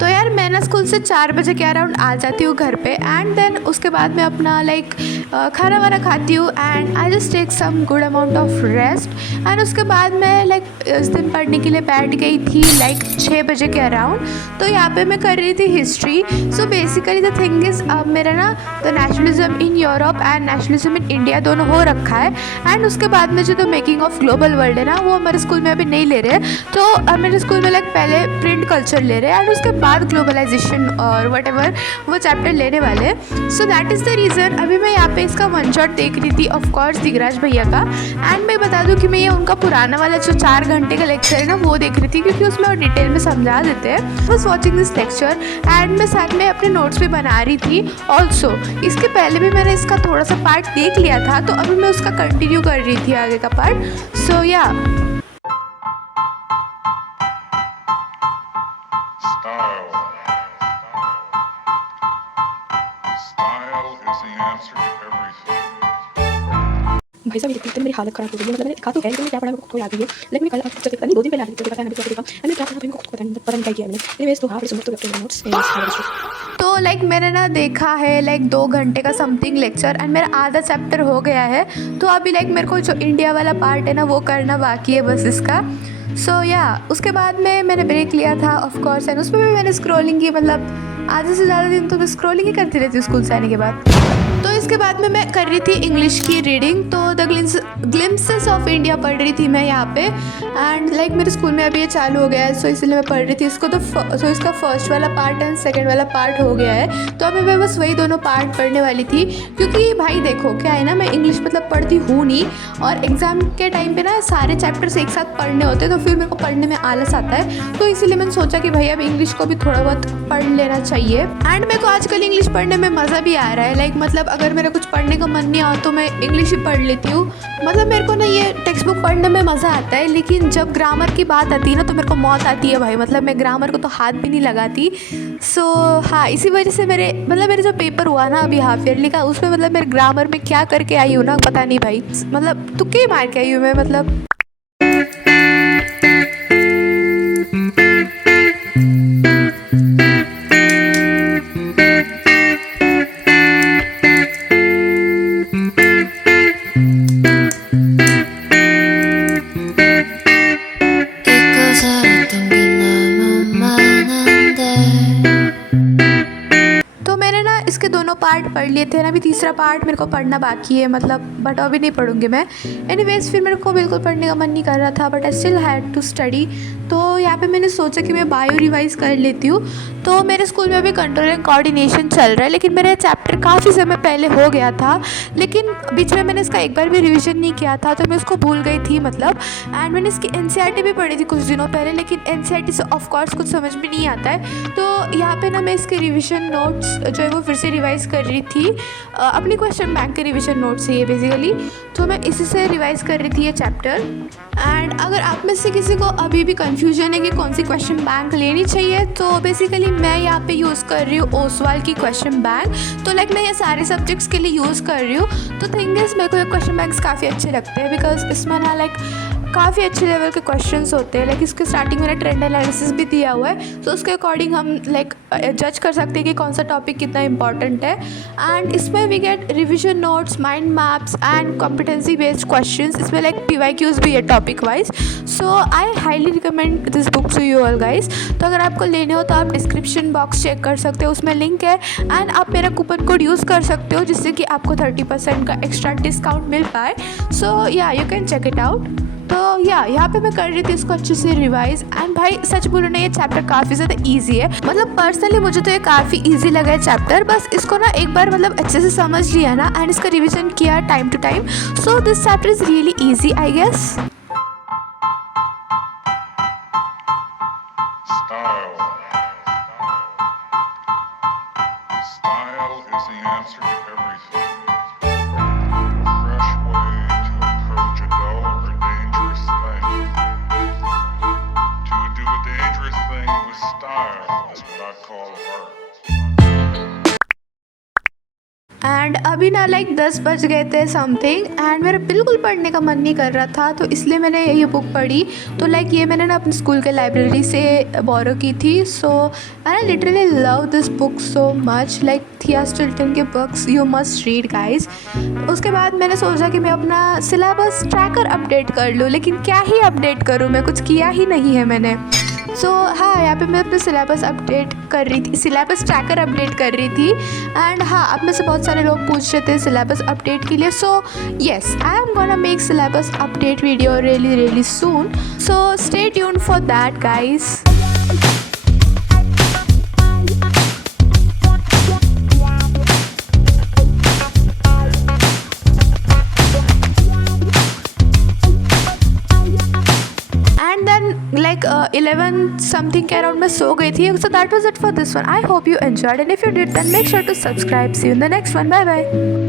तो यार मैं ना स्कूल से 4 बजे के अराउंड आ जाती हूँ घर पे एंड देन उसके बाद मैं अपना खाना वाना खाती हूँ and I just take some good amount of rest and उसके बाद मैं इस दिन पढ़ने के लिए बैठ गई थी 6 बजे के अराउंड। तो यहाँ पे मैं कर रही थी history. So basically the thing is अब मेरा ना the nationalism in Europe and nationalism in India दोनों हो रखा है एंड उसके बाद में जो the making of global world है ना वो हमारे स्कूल में अभी नहीं ले रहे। तो मेरे स्कूल में पहले प्रिंट कल्चर ले रहे हैं एंड उसके बाद ग्लोबलाइजेशन और वट एवर वो चैप्टर लेने वाले। So that is the reason अभी मैं यहाँ पे इसका वन शॉट देख रही थी ऑफ कोर्स दिगराज भैया का। एंड मैं बता दूँ कि मैं ये उनका पुराना वाला जो 4 घंटे का लेक्चर है ना वो देख रही थी क्योंकि उसमें वो डिटेल में समझा देते हैं। बस वॉचिंग दिस लेक्चर एंड मैं साथ में अपने नोट्स भी बना रही थी। ऑल्सो इसके पहले भी मैंने इसका थोड़ा सा पार्ट देख लिया था तो अभी मैं उसका कंटिन्यू कर रही थी आगे का पार्ट। सो या भाई साहब इतनी मेरी हालत खराब हो गई है। मतलब मैंने कहा तो है लेकिन मैं क्या पढ़ा मेरे को याद नहीं है। लेकिन मैं कल आपको देखा नहीं 2 दिन पहले आके देखा मैंने भी देखा एंड मैं क्या पढ़ा मेरे को पता नहीं क्या किया मैंने। एनीवेज तो हाँ सुनो तो अपने नोट्स तो मैंने ना देखा है 2 घंटे का समथिंग लेक्चर एंड मेरा आधा चैप्टर हो गया है। तो अभी मेरे को जो इंडिया वाला पार्ट है ना वो करना बाकी है बस इसका। सो या उसके बाद में मैंने ब्रेक लिया था ऑफ कोर्स एंड उसमें भी मैंने स्क्रॉलिंग की आधे से ज़्यादा दिन तो मैं स्क्रॉलिंग ही करती रहती हूँ स्कूल से आने के बाद। तो इसके बाद में मैं कर रही थी इंग्लिश की रीडिंग। तो द ग्लिम्पसेस ऑफ इंडिया पढ़ रही थी मैं यहाँ पे एंड मेरे स्कूल में अभी ये चालू हो गया है। सो इसलिए मैं पढ़ रही थी इसको। तो इसका फर्स्ट वाला पार्ट एंड सेकंड वाला पार्ट हो गया है तो अभी मैं बस वही दोनों पार्ट पढ़ने वाली थी क्योंकि भाई देखो क्या है ना मैं इंग्लिश पढ़ती हूँ नहीं और एग्ज़ाम के टाइम पे ना सारे चैप्टर्स एक साथ पढ़ने होते हैं तो फिर मेरे को पढ़ने में आलस आता है। तो इसीलिए मैंने सोचा कि भाई अब इंग्लिश को भी थोड़ा बहुत पढ़ लेना चाहिए एंड मेरे को आजकल इंग्लिश पढ़ने में मज़ा भी आ रहा है। अगर मेरा कुछ पढ़ने का मन नहीं आ तो मैं इंग्लिश ही पढ़ लेती हूँ। मेरे को ना ये टेक्स्ट बुक पढ़ने में मज़ा आता है लेकिन जब ग्रामर की बात आती है ना तो मेरे को मौत आती है भाई। मैं ग्रामर को तो हाथ भी नहीं लगाती। सो हाँ इसी वजह से मेरे जो पेपर हुआ ना अभी हाफ ईयरली का उसमें मेरे ग्रामर में क्या करके आई हूँ ना पता नहीं भाई। तुक्के मार के आई हूँ मैं इसके दोनों पार्ट पढ़ लिए थे ना। अभी तीसरा पार्ट मेरे को पढ़ना बाकी है बट अभी नहीं पढ़ूंगी मैं। एनीवेज फिर मेरे को बिल्कुल पढ़ने का मन नहीं कर रहा था but I still had to study. तो यहाँ पे मैंने सोचा कि मैं बायो रिवाइज कर लेती हूँ। तो मेरे स्कूल में अभी कंट्रोल एंड कोऑर्डिनेशन चल रहा है लेकिन मेरा चैप्टर काफ़ी समय पहले हो गया था लेकिन बीच में मैंने इसका एक बार भी रिविज़न नहीं किया था तो मैं उसको भूल गई थी एंड मैंने इसकी एनसीईआरटी भी पढ़ी थी कुछ दिनों पहले लेकिन एनसीईआरटी से ऑफ कोर्स कुछ समझ में नहीं आता है। तो यहाँ पे ना मैं इसके रिविज़न नोट्स जो है वो फिर से रिवाइज़ कर रही थी अपनी क्वेश्चन बैंक के रिविज़न नोट्स से ये बेसिकली। तो मैं इसी से रिवाइज़ कर रही थी ये चैप्टर। एंड अगर आप में से किसी को अभी भी कन्फ्यूजन है कि कौन सी क्वेश्चन बैंक लेनी चाहिए तो बेसिकली मैं यहाँ पे यूज़ कर रही हूँ ओसवाल की क्वेश्चन बैंक। तो मैं ये सारे सब्जेक्ट्स के लिए यूज़ कर रही हूँ। तो थिंग इज़ मेरे को ये क्वेश्चन बैंक्स काफ़ी अच्छे लगते हैं बिकॉज इसमें ना काफ़ी अच्छे लेवल के क्वेश्चंस होते हैं। इसके स्टार्टिंग में ट्रेंड एनालिसिस भी दिया हुआ है तो उसके अकॉर्डिंग हम जज कर सकते हैं कि कौन सा टॉपिक कितना इंपॉर्टेंट है। एंड इसमें we get revision notes mind maps and competency based questions. इसमें PYQs भी है topic wise. So I highly recommend this book to you all guys. तो अगर आपको लेने हो तो आप डिस्क्रिप्शन बॉक्स चेक कर सकते हो उसमें लिंक है एंड आप मेरा कूपन कोड यूज़ कर सकते हो जिससे कि आपको 30% का एक्स्ट्रा डिस्काउंट मिल पाए। So yeah you can check it out. तो या यहाँ पे मैं कर रही थी इसको अच्छे से रिवाइज एंड भाई सच बोलो ना ये चैप्टर काफ़ी ज़्यादा इजी है। पर्सनली मुझे तो ये काफ़ी इजी लगा है चैप्टर। बस इसको ना एक बार अच्छे से समझ लिया ना एंड इसका रिवीजन किया time to time. So this chapter is really easy I guess. And अभी ना लाइक 10 बज गए थे समथिंग एंड मेरा बिल्कुल पढ़ने का मन नहीं कर रहा था, तो इसलिए मैंने ये बुक पढ़ी। तो लाइक ये मैंने ना अपने स्कूल के लाइब्रेरी से बोरो की थी। So I literally love this book so much, like Thea Stilton के books you must read guys. उसके बाद मैंने सोचा कि मैं अपना सिलेबस ट्रैकर अपडेट कर लूँ, लेकिन क्या ही अपडेट करूँ, मैं कुछ किया ही नहीं है मैंने। सो हाँ, यहाँ पे मैं अपना सिलेबस अपडेट कर रही थी, सिलेबस ट्रैकर अपडेट कर रही थी। एंड हाँ, अब में से बहुत सारे लोग पूछ रहे थे सिलेबस अपडेट के लिए। So yes, I am gonna make syllabus update video really soon, so stay tuned for that guys. And then like 11 something के around मैं सो गई थी। So that was it for this one. I hope you enjoyed, and if you did then make sure to subscribe. See you in the next one. Bye bye.